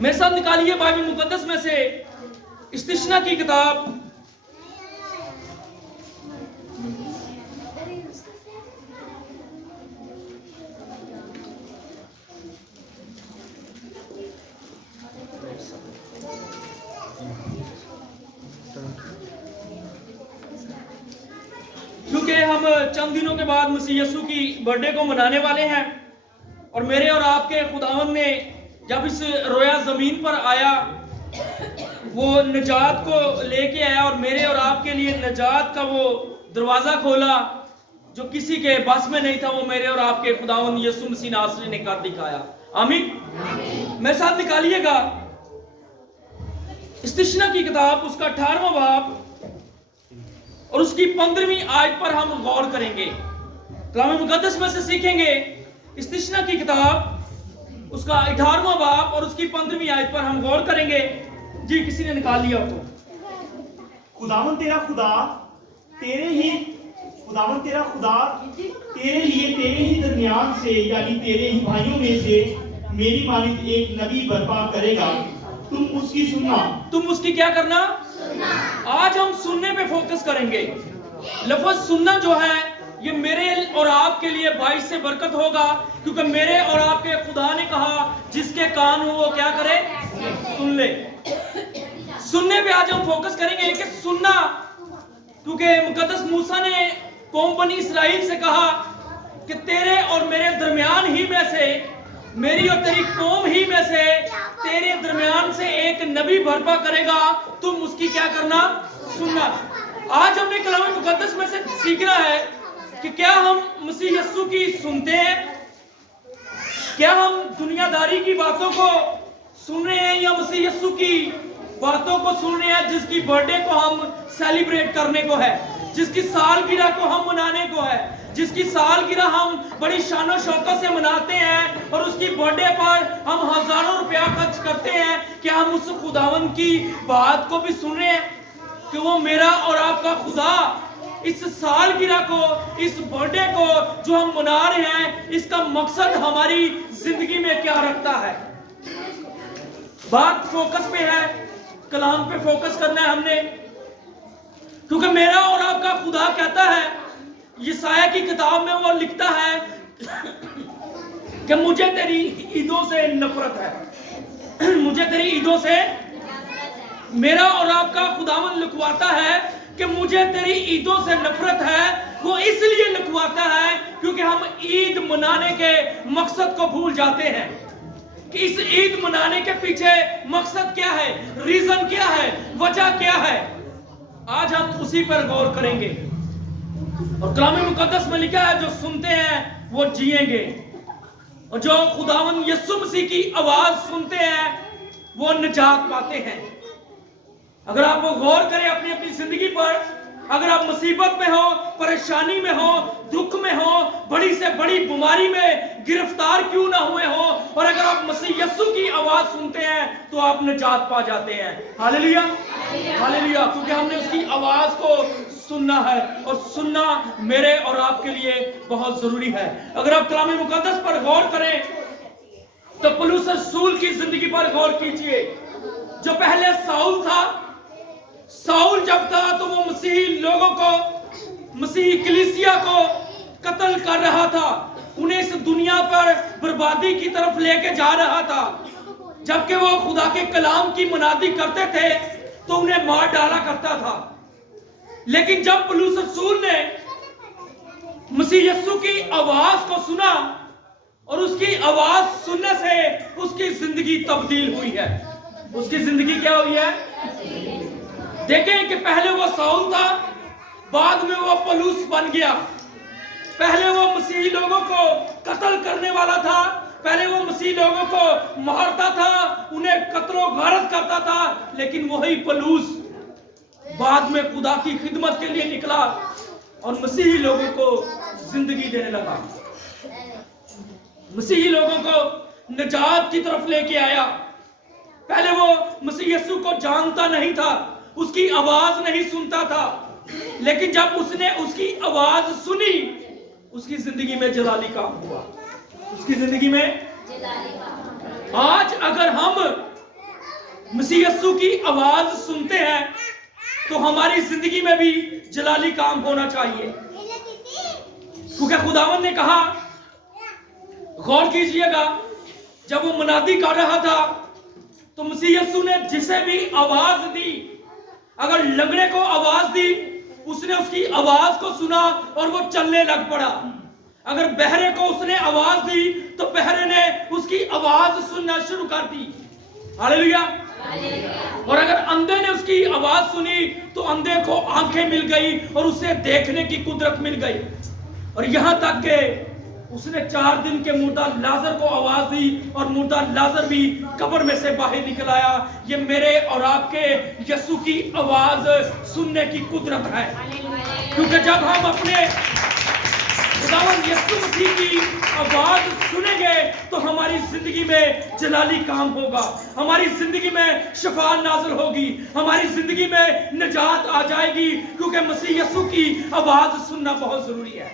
मेरे साथ निकालिए बाइबल मुकद्दस में से इस्तिश्ना की किताब, क्योंकि हम चंद दिनों के बाद मसीह यीशु की बर्थडे को मनाने वाले हैं। और मेरे और आपके खुदावंद ने जब इस रोया जमीन पर आया, वो निजात को लेके आया और मेरे और आपके लिए निजात का वो दरवाजा खोला जो किसी के बस में नहीं था। वो मेरे और आपके खुदावंद यीशु मसीह नासरी ने कर दिखाया। आमीन। मेरे साथ निकालिएगा इस्तिश्ना की किताब, उसका 18वां बाब और उसकी 15वीं आयत पर हम गौर करेंगे। कलाम मुकद्दस में से सीखेंगे इस्तिश्ना की किताब, उसका 18वां बाब और उसकी 15वीं आयत पर हम गौर करेंगे। जी, किसी ने निकाल लिया तो। खुदावन तेरा खुदा तेरे लिए तेरे ही दरमियान से, यानी तेरे ही भाइयों में से मेरी मानित एक नबी बर्पा करेगा। तुम उसकी सुनना। तुम उसकी क्या करना? सुनना। आज हम सुनने पे फोकस करेंगे। लफ्ज सुनना जो है ये मेरे और आपके लिए बाइस से बरकत होगा, क्योंकि मेरे और आपके खुदा ने कहा जिसके कान हो वो क्या करे? सुन ले। सुनने पे आज हम फोकस करेंगे कि सुनना, क्योंकि मुकद्दस मूसा ने कौम बनी इस्राइल से कहा कि तेरे और मेरे दरमियान ही में से, मेरी और तेरी कौम ही में से, तेरे दरमियान से एक नबी बर्पा करेगा, तुम उसकी क्या करना? सुनना। आज हमने कलाम मुकद्दस में से सीखना है कि क्या हम मसीह यीशु की सुनते हैं? क्या हम दुनियादारी की बातों को सुन रहे हैं या मसीह यीशु की बातों को सुन रहे हैं, जिसकी बर्थडे को हम सेलिब्रेट करने को है, जिसकी सालगिरह को हम मनाने को है, जिसकी सालगिरह हम बड़ी शानो शौकत से मनाते हैं और उसकी बर्थडे पर हम हजारों रुपया खर्च करते हैं। क्या हम उस खुदावन की बात को भी सुन रहे हैं कि वो मेरा और आपका खुदा इस सालगिरह को, इस बर्थडे को जो हम मना रहे हैं, इसका मकसद हमारी जिंदगी में क्या रखता है? बात फोकस पे है, कलाम पे फोकस करना है हमने, क्योंकि मेरा और आपका खुदा कहता है, यशाया की किताब में वो लिखता है कि मुझे तेरी ईदों से नफरत है। मुझे तेरी ईदों से, मेरा और आपका खुदावन लिखवाता है कि मुझे तेरी ईदों से नफरत है। वो इसलिए लिखवाता है क्योंकि हम ईद मनाने के मकसद को भूल जाते हैं कि इस ईद मनाने के पीछे मकसद क्या है, रीजन क्या है, वजह क्या है। आज हम उसी पर गौर करेंगे। और कलाम मुकद्दस में लिखा है जो सुनते हैं वो जिएंगे, और जो खुदावन यीशु मसीह की आवाज सुनते हैं वो निजात पाते हैं। अगर आप वो गौर करें अपनी अपनी जिंदगी पर, अगर आप मुसीबत में हो, परेशानी में हो, दुख में हो, बड़ी से बड़ी बीमारी में गिरफ्तार क्यों ना हुए हो, और अगर आप मसीह यीशु की आवाज सुनते हैं तो आप निजात पा जाते हैं। Hallelujah, hallelujah. क्योंकि हमने उसकी आवाज को सुनना है, और सुनना मेरे और आपके लिए बहुत जरूरी है। अगर आप कलाम मुकद्दस पर गौर करें तो पौलुस रसूल की जिंदगी पर गौर कीजिए। जो पहले साउल था, साउल जब था तो वो मसीही लोगों को, मसीही कलीसिया को कत्ल कर रहा था, उन्हें इस दुनिया पर बर्बादी की तरफ लेके जा रहा था। जबकि वो खुदा के कलाम की मुनादी करते थे तो उन्हें मार डाला करता था। लेकिन जब पौलुस रसूल ने मसीह यीशु की आवाज को सुना, और उसकी आवाज सुनने से उसकी जिंदगी तब्दील हुई है। उसकी जिंदगी क्या हुई है? देखें कि पहले वो साउल था, बाद में वो पौलुस बन गया। पहले वो मसीही लोगों को कत्ल करने वाला था, पहले वो मसीही लोगों को मारता था, उन्हें कत्लो गारत करता था। लेकिन वही पौलुस बाद में खुदा की खिदमत के लिए निकला और मसीही लोगों को जिंदगी देने लगा, मसीही लोगों को निजात की तरफ लेके आया। पहले वो मसीह यीशु को जानता नहीं था, उसकी आवाज नहीं सुनता था, लेकिन जब उसने उसकी आवाज सुनी, उसकी जिंदगी में जलाली काम हुआ, उसकी जिंदगी में। आज अगर हम मसीह यीशु की आवाज सुनते हैं तो हमारी जिंदगी में भी जलाली काम होना चाहिए। क्योंकि खुदावंद ने कहा, गौर कीजिएगा, जब वो मुनादी कर रहा था तो मसीह यीशु ने जिसे भी आवाज दी, अगर लंगड़े को आवाज दी, उसने उसकी आवाज को सुना और वो चलने लग पड़ा। अगर बहरे को उसने आवाज दी तो बहरे ने उसकी आवाज सुनना शुरू कर दी। हालेलुया। और अगर अंधे ने उसकी आवाज सुनी तो अंधे को आंखें मिल गई और उसे देखने की कुदरत मिल गई। और यहां तक के उसने 4 दिन के मुर्दा लाजर को आवाज दी और मुर्दा लाजर भी कब्र में से बाहर निकल आया। ये मेरे और आपके यीशु की आवाज सुनने की कुदरत है। क्योंकि जब हम अपने खुदावंद यीशु मसीह की आवाज सुनेंगे तो हमारी जिंदगी में जलाली काम होगा, हमारी जिंदगी में शफा नाज़िल होगी, हमारी जिंदगी में निजात आ जाएगी। क्योंकि मसीह यीशु की आवाज सुनना बहुत जरूरी है।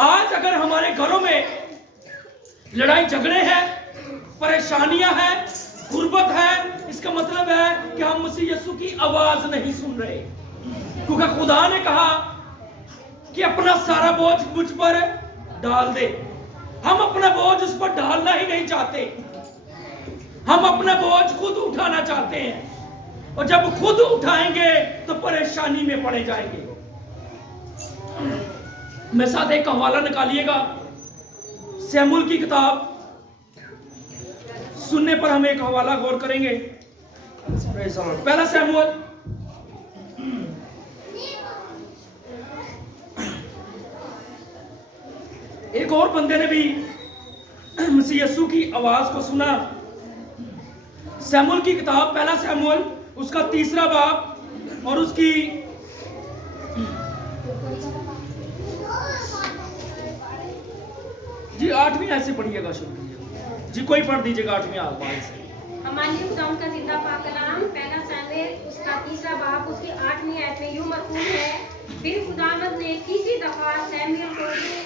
आज अगर हमारे घरों में लड़ाई झगड़े हैं, परेशानियां हैं, गुर्बत है, इसका मतलब है कि हम मसीह यीशु की आवाज नहीं सुन रहे। क्योंकि खुदा ने कहा कि अपना सारा बोझ मुझ पर डाल दे। हम अपना बोझ उस पर डालना ही नहीं चाहते, हम अपना बोझ खुद उठाना चाहते हैं। और जब खुद उठाएंगे तो परेशानी में पड़े जाएंगे। मेरे साथ एक हवाला निकालिएगा, शमूएल की किताब। सुनने पर हम एक हवाला गौर करेंगे। पहला शमूएल एक और बंदे ने भी मसीह यीशु की आवाज को सुना। शमूएल की किताब, पहला शमूएल, उसका 3 बाब और उसकी 8वीं ऐसे पढ़िएगा, शुरू कीजिएगा जी, कोई पढ़ दीजिएगा 8वीं आवाज से। हमारी खुदावंद का जिंदा पाक कलाम, पहला शमूएल उसका 3 बाब उसकी 8वीं आयत में यूं मरकूब है, फिर खुदावंद ने तीसरी दफा शमूएल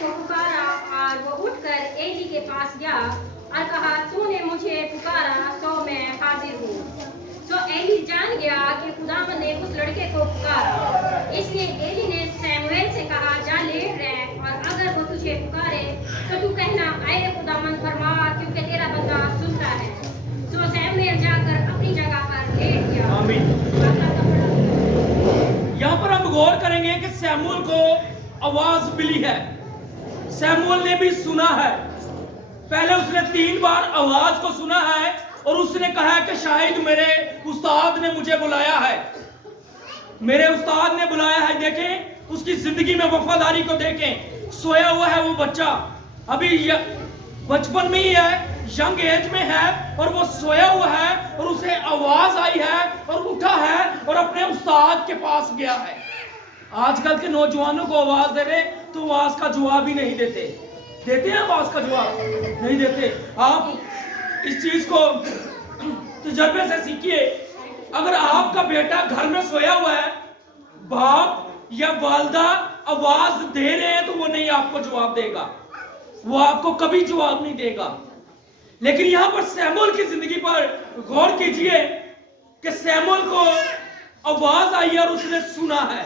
को पुकारा और वो उठकर एली के पास गया और कहा, तूने मुझे पुकारा सो मैं हाजिर हूँ। सो एली जान गया कि खुदावंद ने उस लड़के को पुकारा। इसलिए एली ने शमूएल से कहा, जा लेट रह और अगर वो तुझे पुकारे तो तू कहना, आए खुदावंद फरमा, क्योंकि तेरा बंदा सुनता है। सो शमूएल जाकर अपनी जगह पर लेट गया। आमीन। यहाँ पर हम गौर करेंगे कि शमूएल को आवाज मिली है, शमूएल ने भी सुना है। पहले उसने 3 बार आवाज को सुना है और उसने कहा कि शायद मेरे उस्ताद ने मुझे बुलाया है, मेरे उस्ताद ने बुलाया है। देखें उसकी जिंदगी में वफादारी को देखें। सोया हुआ है वो बच्चा, अभी बचपन में ही है, यंग एज में है, और वो सोया हुआ है और उसे आवाज आई है और उठा है और अपने उस्ताद के पास गया है। आजकल के नौजवानों को आवाज दे रहे तो आवाज का जवाब ही नहीं देते। देते हैं आवाज का जवाब? नहीं देते। आप इस चीज को तजर्बे से सीखिए। अगर आपका बेटा घर में सोया हुआ है, बाप या वालदा आवाज दे रहे हैं तो वो नहीं आपको जवाब देगा, वो आपको कभी जवाब नहीं देगा। लेकिन यहां पर शमूएल की जिंदगी पर गौर कीजिए कि शमूएल को आवाज आई और उसने सुना है।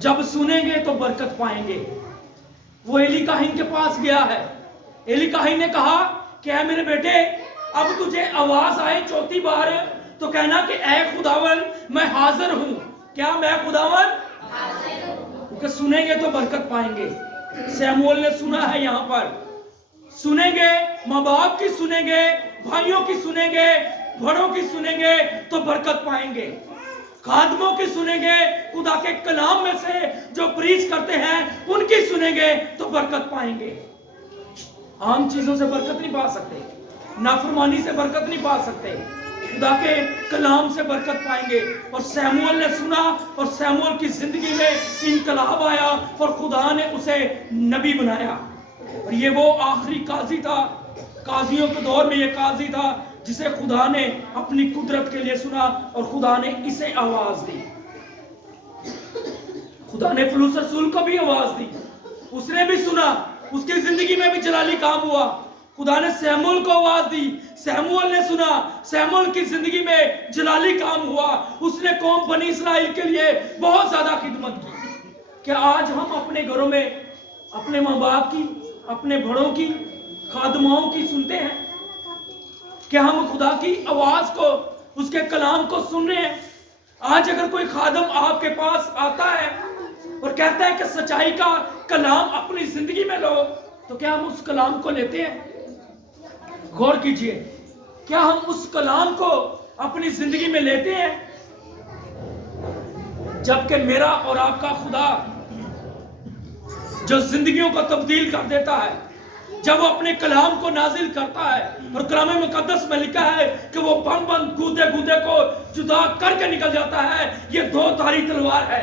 जब सुनेंगे तो बरकत पाएंगे। वो एली काहिन के पास गया है। एली काहिन ने कहा, क्या है मेरे बेटे, अब तुझे आवाज आए 4थी बार तो कहना कि ऐ खुदावन मैं हाजिर हूं। क्या मैं खुदावन हाजिर हूं? क्योंकि सुनेंगे तो बरकत पाएंगे। शमूएल ने सुना है। यहाँ पर सुनेंगे, माँ बाप की सुनेंगे, भाइयों की सुनेंगे, बड़ों की सुनेंगे तो बरकत पाएंगे। खादमों की सुनेंगे, खुदा के कलाम में से जो प्रीच करते हैं उनकी सुनेंगे तो बरकत पाएंगे। आम चीजों से बरकत नहीं पा सकते, नाफरमानी से बरकत नहीं पा सकते, खुदा के कलाम से बरकत पाएंगे। और शमूएल ने सुना और शमूएल की जिंदगी में इनकलाब आया और खुदा ने उसे नबी बनाया। और ये वो आखिरी काजी था, काजियों के दौर में ये काजी था जिसे खुदा ने अपनी कुदरत के लिए सुना और खुदा ने इसे आवाज दी। खुदा ने पौलुस रसूल को भी आवाज दी, उसने भी सुना, उसकी जिंदगी में भी जलाली काम हुआ। खुदा ने सैमुअल को आवाज दी, सैमुअल ने सुना, सैमुअल की जिंदगी में जलाली काम हुआ, उसने कौम बनी इस्राएल के लिए बहुत ज्यादा खिदमत की। क्या आज हम अपने घरों में अपने माँ बाप की, अपने बड़ों की, खादमाओं की सुनते हैं? क्या हम खुदा की आवाज को, उसके कलाम को सुन रहे हैं? आज अगर कोई खादम आपके पास आता है और कहता है कि सच्चाई का कलाम अपनी जिंदगी में लो, तो क्या हम उस कलाम को लेते हैं? गौर कीजिए, क्या हम उस कलाम को अपनी जिंदगी में लेते हैं? जबकि मेरा और आपका खुदा जो जिंदगियों को तब्दील कर देता है, जब वो अपने कलाम को नाजिल करता है, और कलाम मुकद्दस में लिखा है कि वो बंद बंद गूदे गूदे को जुदा करके निकल जाता है। ये दो धारी तलवार है।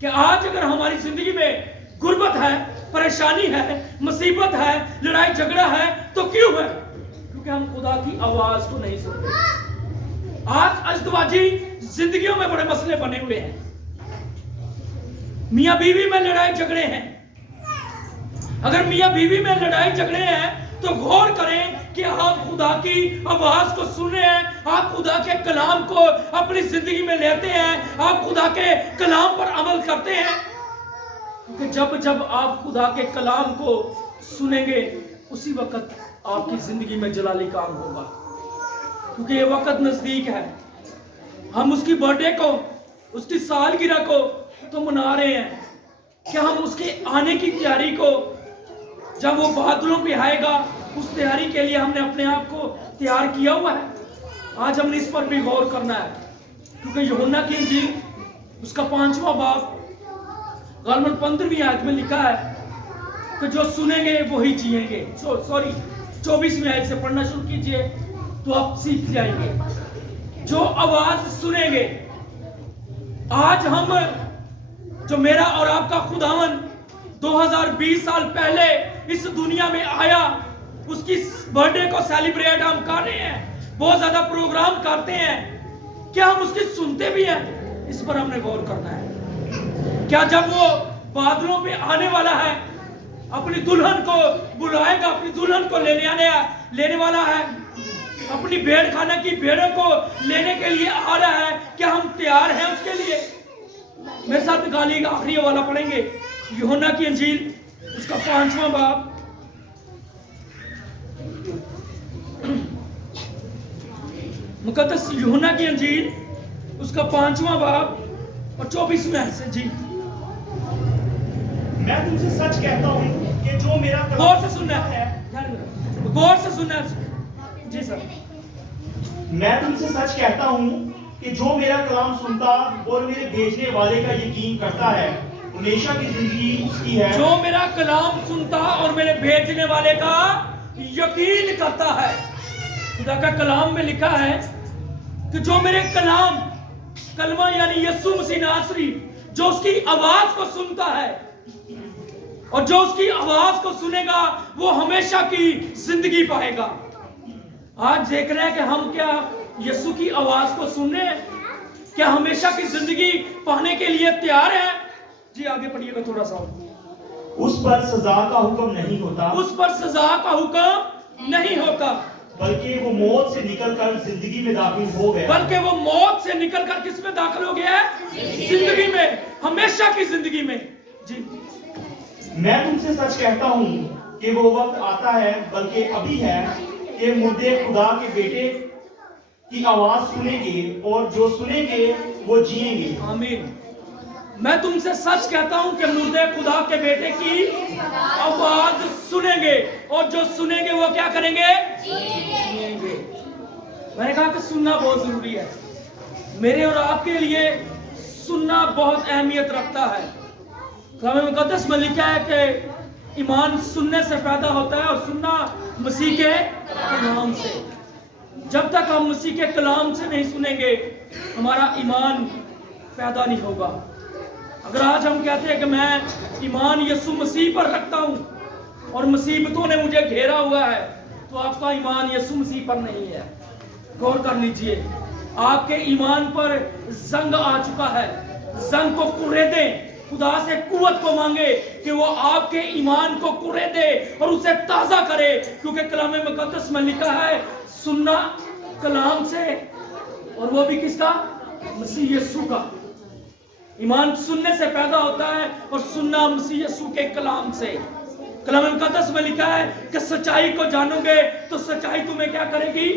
कि आज अगर हमारी जिंदगी में गुर्बत है, परेशानी है, मुसीबत है, लड़ाई झगड़ा है, तो क्यों है? क्योंकि हम खुदा की आवाज को नहीं सुनते। आज अजदवाजी जिंदगियों में बड़े मसले बने हुए हैं, मियां बीवी में लड़ाई झगड़े हैं। अगर मियां बीवी में लड़ाई झगड़े हैं तो गौर करें कि आप खुदा की आवाज को सुन रहे हैं, आप खुदा के कलाम को अपनी जिंदगी में लेते हैं, आप खुदा के कलाम पर अमल करते हैं। क्योंकि जब जब आप खुदा के कलाम को सुनेंगे, उसी वक्त आपकी जिंदगी में जलाली काम होगा। क्योंकि ये वक्त नजदीक है। हम उसकी बर्थडे को, उसकी सालगिरह को तो मना रहे हैं। क्या हम उसके आने की तैयारी को, जब वो बादलों पे आएगा, उस तैयारी के लिए हमने अपने आप को तैयार किया हुआ है? आज हमने इस पर भी गौर करना है। क्योंकि यूहन्ना की इंजील उसका 5वां बाब गालमन 15वीं आयत में लिखा है कि जो सुनेंगे वही जिएंगे। 24वीं आयत से पढ़ना शुरू कीजिए तो आप सीख जाएंगे। जो आवाज सुनेंगे, आज हम, जो मेरा और आपका खुदावन 2020 साल पहले इस दुनिया में आया, उसकी बर्थडे को सेलिब्रेट हम कर रहे हैं, बहुत ज्यादा प्रोग्राम करते हैं। क्या हम उसकी सुनते भी हैं? इस पर हमने गौर करना है। क्या जब वो बादलों पे आने वाला है, अपनी दुल्हन को बुलाएगा, अपनी दुल्हन को लेने वाला है, अपनी भेड़ खाना की भेड़ों को लेने के लिए आ रहा है, क्या हम तैयार हैं उसके लिए? मेरे साथ गाली का आखिरी वाला पढ़ेंगे, यूहन्ना की इंजील उसका 5वां बाब मुकद्दस यूहन्ना की इंजील उसका 5वां बाब और 24वें आयत से। जी, मैं तुमसे सच कहता हूँ कि जो मेरा गौर से सुनना है, गौर से सुनना है। जी सर। मैं तुमसे सच कहता हूँ कि जो मेरा कलाम सुनता और मेरे भेजने वाले का यकीन करता है, हमेशा की जिंदगी उसकी है। जो मेरा कलाम सुनता और मेरे भेजने वाले का यकीन करता है। खुदा का कलाम में लिखा है कि जो मेरे कलमा यानी यीशु मसीह नासरी, जो उसकी आवाज को सुनता है और जो उसकी आवाज को सुनेगा, वो हमेशा की जिंदगी पाएगा। आज देख रहे हैं कि हम क्या यीशु की आवाज को सुन रहे हैं? क्या हमेशा की जिंदगी पाने के लिए तैयार हैं? जी आगे पढ़िएगा थोड़ा सा। उस पर सजा का हुक्म नहीं होता, उस पर सजा का हुक्म नहीं होता, बल्कि वो मौत से निकलकर जिंदगी में दाखिल हो गया। बल्कि वो मौत से निकलकर किस में दाखिल हो गया है? जिंदगी में, हमेशा की जिंदगी में। जी, मैं तुमसे सच कहता हूँ कि वो वक्त आता है, बल्कि अभी है, कि मुर्दे खुदा के बेटे की आवाज सुनेंगे, और जो सुनेंगे वो जिएंगे। आमीन। मैं तुमसे सच कहता हूं कि मुर्दे खुदा के बेटे की आवाज सुनेंगे, और जो सुनेंगे वो क्या करेंगे? जिएंगे। मैंने कहा कि सुनना बहुत जरूरी है। मेरे और आपके लिए सुनना बहुत अहमियत रखता है। कलाम मुकद्दस में लिखा है कि ईमान सुनने से पैदा होता है, और सुनना मसीह के कलाम से। जब तक हम मसीह के कलाम से नहीं सुनेंगे, हमारा ईमान पैदा नहीं होगा। अगर आज हम कहते हैं कि मैं ईमान यीशु मसीह पर रखता हूं और मुसीबतों ने मुझे घेरा हुआ है, तो आपका ईमान यीशु मसीह पर नहीं है। गौर कर लीजिए, आपके ईमान पर जंग आ चुका है। जंग को कुरेदें, खुदा से कुव्वत को मांगे कि वो आपके ईमान को कुरे दे और उसे ताजा करे, क्योंकि कलाम मुकद्दस में लिखा है सुनना कलाम से, और वो भी किसका? मसीह यीशु का। ईमान सुनने से पैदा होता है और सुनना मसीह यीशु के कलाम से। कलाम मुकद्दस में लिखा है कि सच्चाई को जानोगे तो सच्चाई तुम्हें क्या करेगी?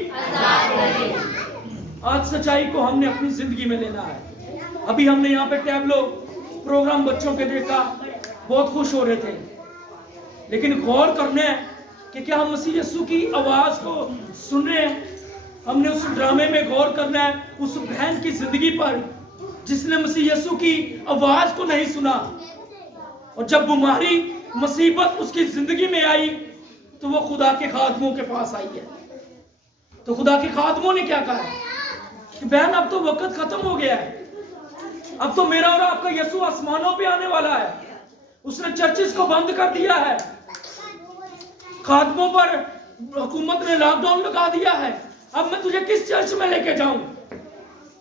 आज सच्चाई को हमने अपनी जिंदगी में लेना है। अभी हमने यहाँ पे टैबलो प्रोग्राम बच्चों के देखा, बहुत खुश हो रहे थे, लेकिन गौर करना है कि क्या हम मसीह यीशु की आवाज को सुन रहे हैं? हमने उस ड्रामे में गौर करना है, उस बहन की जिंदगी पर जिसने मसीह यीशु की आवाज को नहीं सुना, और जब बीमारी मुसीबत उसकी जिंदगी में आई तो वो खुदा के खादमों के पास आई है। तो खुदा के खादमों ने क्या कहा कि बहन अब तो वक्त खत्म हो गया है, अब तो मेरा और आपका यीशु आसमानों पे आने वाला है। उसने चर्चिस को बंद कर दिया है, खादमों पर हुकूमत ने लॉकडाउन लगा दिया है, अब मैं तुझे किस चर्च में लेके जाऊं?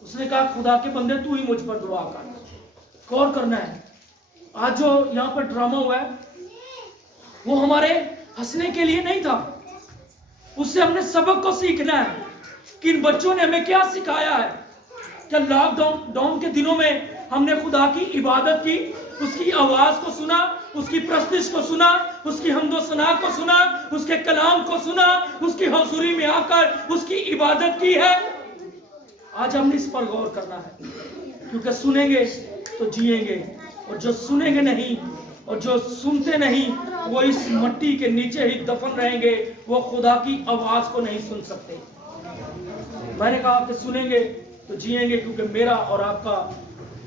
उसने कहा खुदा के बंदे तू ही मुझ पर दुआ कर। गौर करना है, आज जो यहाँ पर ड्रामा हुआ है वो हमारे हंसने के लिए नहीं था, उससे हमने सबक को सीखना है कि इन बच्चों ने हमें क्या सिखाया है। क्या लॉकडाउन के दिनों में हमने खुदा की इबादत की, उसकी आवाज को सुना, उसकी प्रस्तिश को सुना, उसकी हम्दो सना को सुना, उसके कलाम को सुना, उसकी हुजूरी में आकर उसकी इबादत की है? आज हमने इस पर गौर करना है, क्योंकि सुनेंगे तो जिएंगे, और जो सुनेंगे नहीं और जो सुनते नहीं वो इस मट्टी के नीचे ही दफन रहेंगे, वो खुदा की आवाज को नहीं सुन सकते। मैंने कहा कि सुनेंगे तो जिएंगे, क्योंकि मेरा और आपका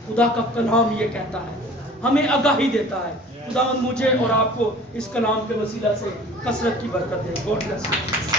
खुदा का कलाम ये कहता है, हमें आगाही देता है। खुदा मुझे और आपको इस कलाम के वसीला से कसरत की बरकत दे। God bless you.